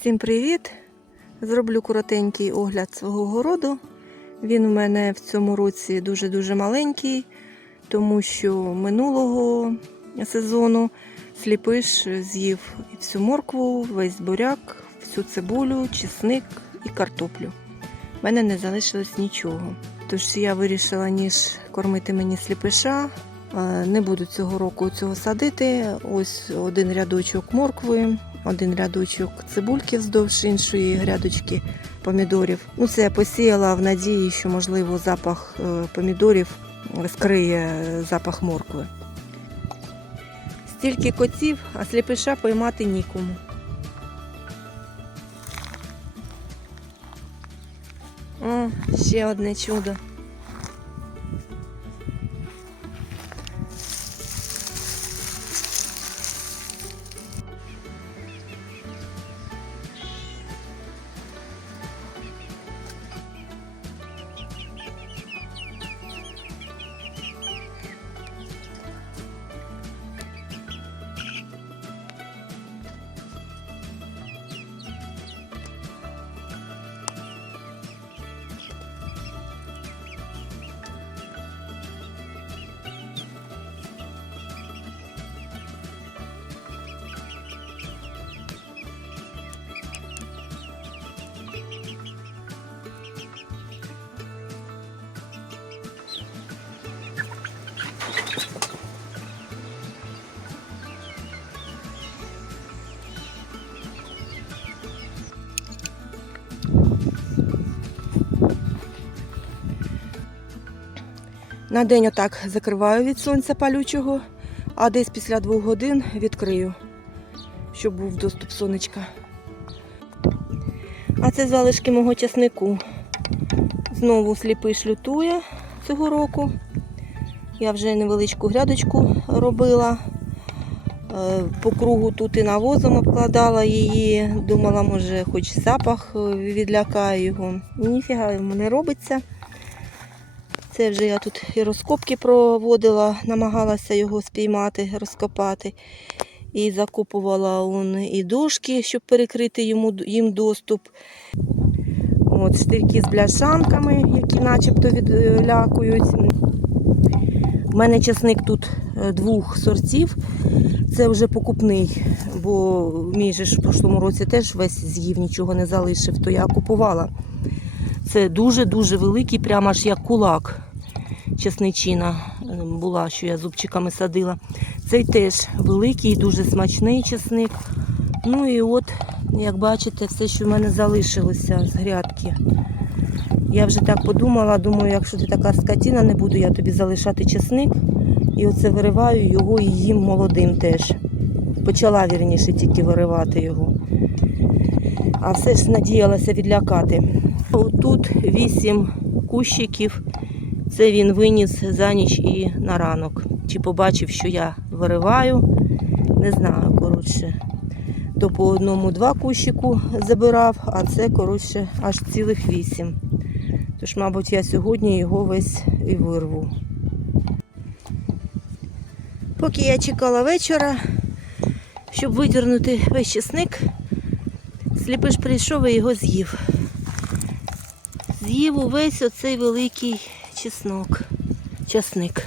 Всім привіт! Зроблю коротенький огляд свого городу. Він у мене в цьому році дуже-дуже маленький, тому що минулого сезону сліпиш з'їв всю моркву, весь буряк, всю цибулю, чесник і картоплю. У мене не залишилось нічого. Тож я вирішила, ніж кормити мені сліпиша, е, не буду цього року цього садити. Ось один рядочок моркви, один рядочок цибульки вздовж іншої грядочки помідорів. Ну, це я посіяла в надії, що можливо запах е, помідорів скриє запах моркви. Стільки котів, а сліпиша поймати нікому. О, ще одне чудо. На день отак закриваю від сонця палючого, а десь після двох годин відкрию, щоб був доступ сонечка. А це залишки мого часнику. Знову сліпий шлютує цього року. Я вже невеличку грядочку робила. Е, По кругу тут і навозом обкладала її. Думала, може, хоч запах відлякає його. Ніфіга йому не робиться. Це вже я тут і розкопки проводила, намагалася його спіймати, розкопати. І закопувала он і дошки, щоб перекрити йому, їм доступ. От, штирки з бляшанками, які начебто відлякують. У мене часник тут е, двох сортів. Це вже покупний, бо мій же ж в прошлому році теж весь з'їв, нічого не залишив, то я купувала. Це дуже-дуже великий, прямо аж як кулак чесничина е, була, що я зубчиками садила. Цей теж великий, дуже смачний чесник. Ну і от, як бачите, все, що в мене залишилося з грядки. Я вже так подумала, думаю, якщо ти така скотіна, не буду я тобі залишати чесник. І оце вириваю його і їм молодим теж. Почала вірніше тільки виривати його. А все ж надіялася відлякати. Отут вісім кущиків. Це він виніс за ніч і на ранок. Чи побачив, що я вириваю, не знаю, коротше. То по одному два кущику забирав, а це, коротше, аж цілих вісім. Тож, мабуть, я сьогодні його весь і вирву. Поки я чекала вечора, щоб видірнути весь чесник, сліпиш прийшов і його з'їв. З'їв увесь оцей великий чеснок, часник.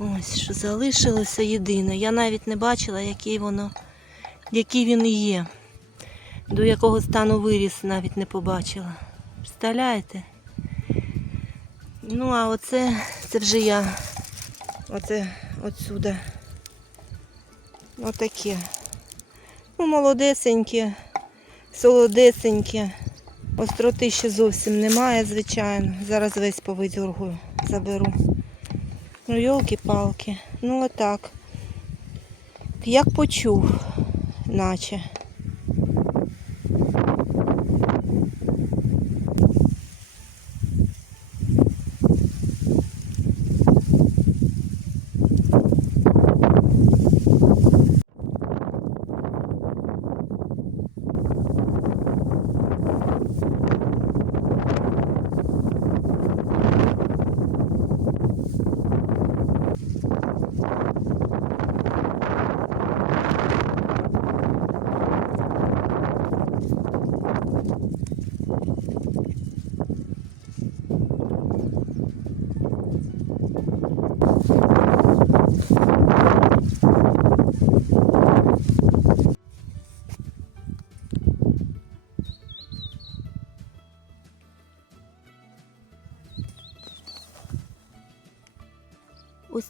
Ось що залишилося єдине. Я навіть не бачила, який воно, який він є. До якого стану виріс навіть не побачила. Представляєте? Ну, а оце це вже я. Оце отсюда. Отаке. Ну, молодесеньке, солодесеньке. Остроти ще зовсім немає, звичайно. Зараз весь повидергую, заберу. Ну, йолки-палки. Ну отак. Як почув, наче.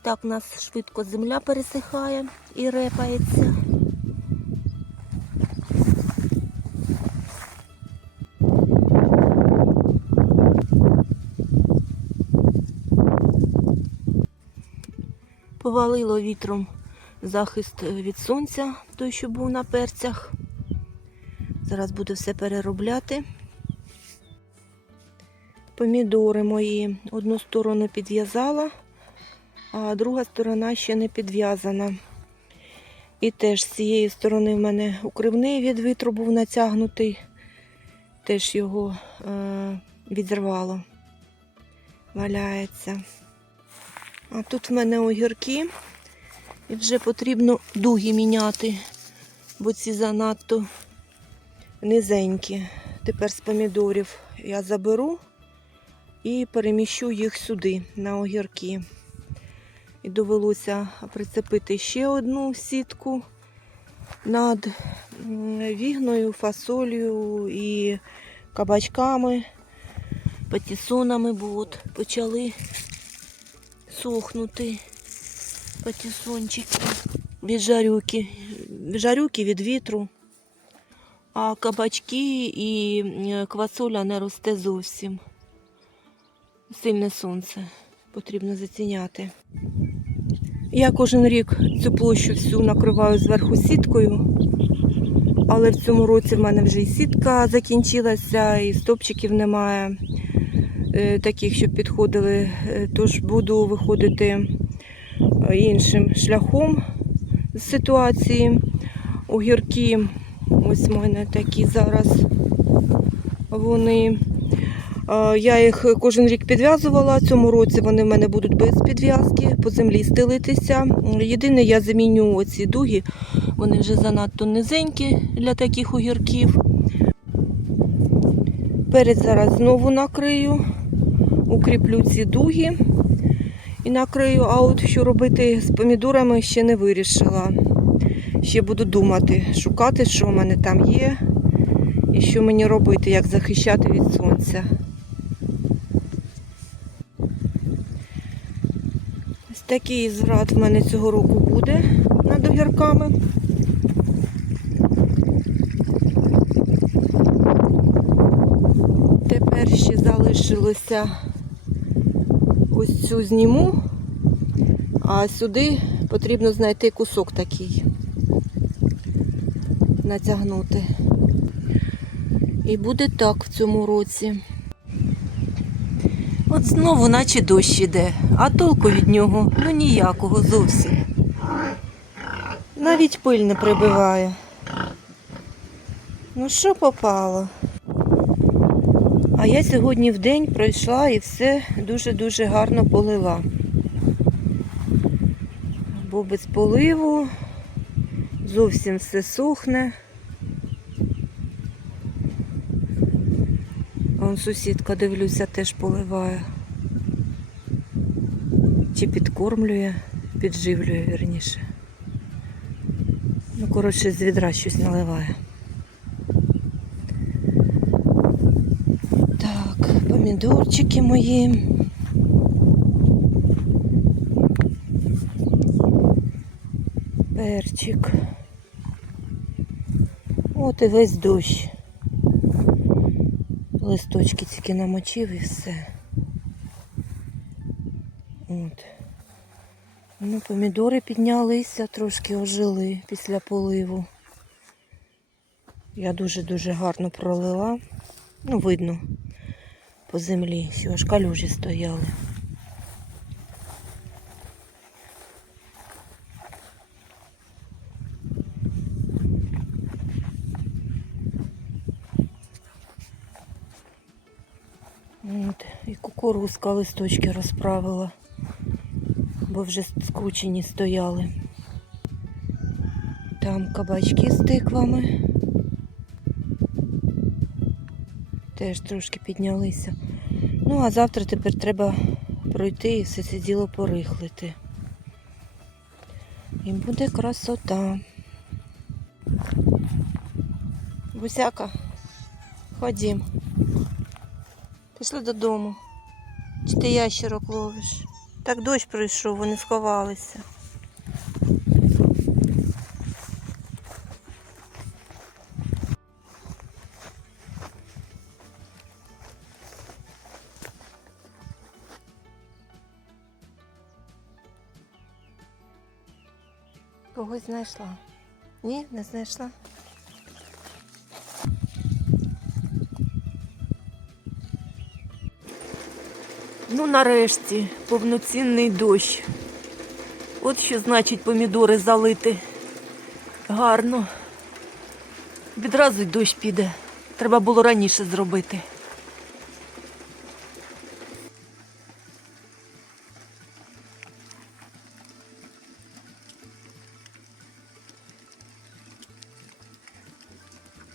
Так у нас швидко земля пересихає і репається. Повалило вітром захист від сонця, той, що був на перцях. Зараз буду все переробляти. Помідори мої одну сторону підв'язала, а друга сторона ще не підв'язана. І теж з цієї сторони в мене укривний від вітру був натягнутий, теж його е, відірвало, валяється. А тут в мене огірки, і вже потрібно дуги міняти, бо ці занадто низенькі. Тепер з помідорів я заберу і переміщу їх сюди, на огірки. І довелося прицепити ще одну сітку над вігною, фасолью і кабачками, патісонами, бо почали сохнути патісончики від жарюки. Жарюки від вітру, а кабачки і квасоля не росте зовсім. Сильне сонце потрібно заціняти. Я кожен рік цю площу всю накриваю зверху сіткою, але в цьому році в мене вже і сітка закінчилася, і стопчиків немає е, таких, щоб підходили. Е, Тож буду виходити е, іншим шляхом з ситуації. Огірки, ось в мене такі зараз вони. Е, Я їх кожен рік підв'язувала. Цьому році вони в мене будуть без підв'язки, по землі стелитися. Єдине, я заміню оці дуги, вони вже занадто низенькі для таких огірків. Перець зараз знову накрию, укріплю ці дуги і накрию. А от що робити з помідорами ще не вирішила. Ще буду думати, шукати, що в мене там є, і що мені робити, як захищати від сонця. Такий зрад в мене цього року буде над огірками. Тепер ще залишилося ось цю зніму, а сюди потрібно знайти кусок такий, натягнути. І буде так в цьому році. От знову наче дощ іде, а толку від нього ну ніякого зовсім. Навіть пиль не прибиває. Ну що попало? А я сьогодні в день пройшла і все дуже-дуже гарно полила. Бо без поливу зовсім все сухне. Вон сусідка, дивлюся, теж поливає. Чи підкормлює, підживлює вірніше. Ну, коротше, з відра щось наливає. Так, помідорчики мої. Перчик. От і весь дощ. Листочки тільки намочив і все. От. Ну, помідори піднялися, трошки ожили після поливу. Я дуже-дуже гарно пролила. Ну, видно по землі, що аж калюжі стояли. От, і кукурузка листочки розправила, бо вже скручені стояли. Там кабачки з тиквами. Теж трошки піднялися. Ну, а завтра тепер треба пройти і все це діло порихлити. І буде красота. Бусяка, ходім. Пішли додому. Чи ти ящерок ловиш? Так дощ прийшов, вони сховалися. Когось знайшла. Ні, не знайшла. Нарешті, повноцінний дощ. От що значить помідори залити. Гарно. Відразу й дощ піде. Треба було раніше зробити.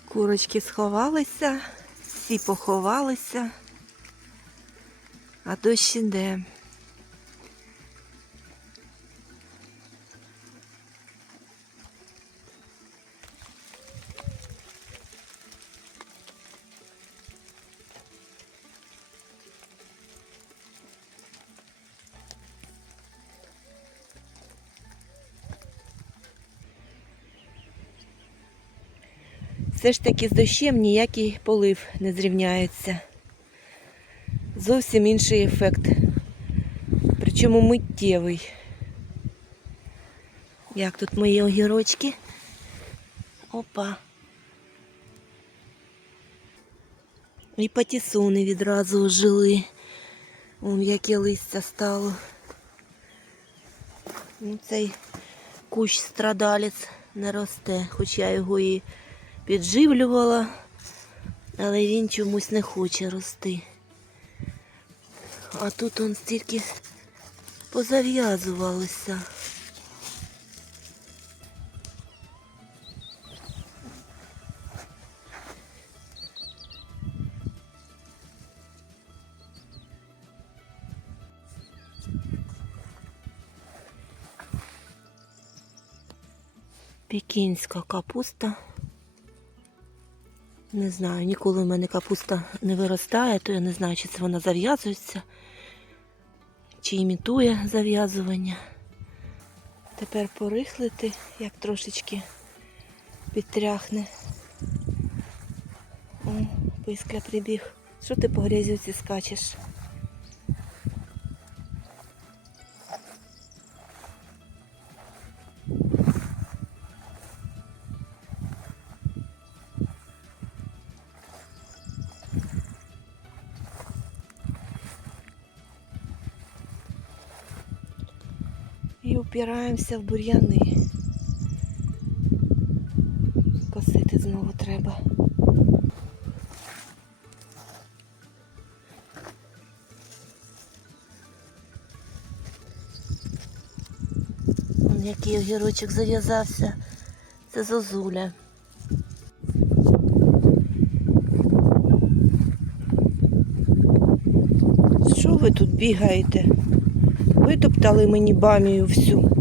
Курочки сховалися, всі поховалися, а дощ іде. Все ж таки з дощем ніякий полив не зрівняється. Зовсім інший ефект. Причому миттєвий. Як тут мої огірочки? Опа. І патісони відразу ожили. Вон яке листя стало. Ну, цей кущ страдалець не росте, хоч я його і підживлювала, але він чомусь не хоче рости. А тут он стільки позав'язувалося. Пекінська капуста. Не знаю, ніколи в мене капуста не виростає, то я не знаю, чи це вона зав'язується, чи імітує зав'язування. Тепер порихлити, як трошечки підтряхне. О, пискля прибіг. Що ти по грязюці скачеш? І упираємося в бур'яни. Косити знову треба. Який огірочок зав'язався. Це зозуля. Що ви тут бігаєте? Витоптали мені бамію всю.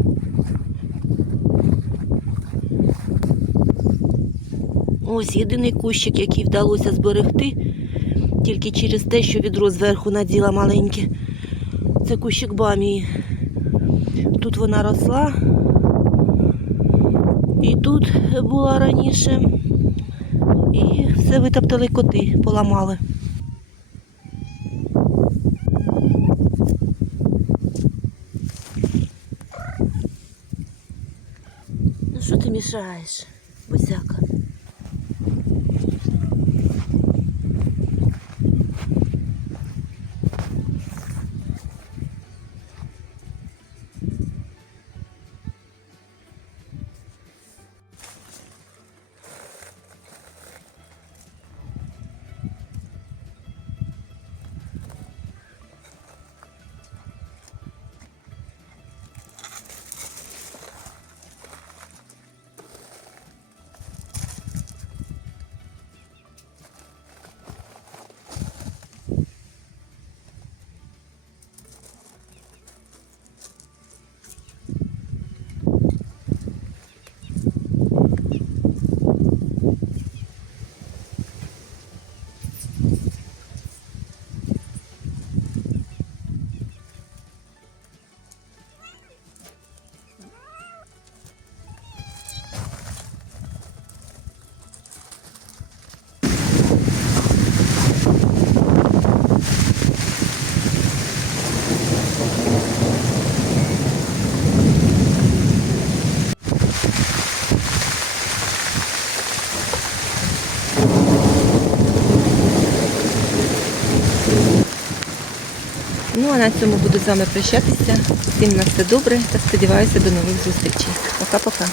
Ось єдиний кущик, який вдалося зберегти, тільки через те, що відро зверху наділа маленьке. Це кущик бамії. Тут вона росла. І тут була раніше. І все витоптали коти, поламали. Ну що а на цьому буду з вами прощатися. Всім на все добре та сподіваюся до нових зустрічей. Пока-пока.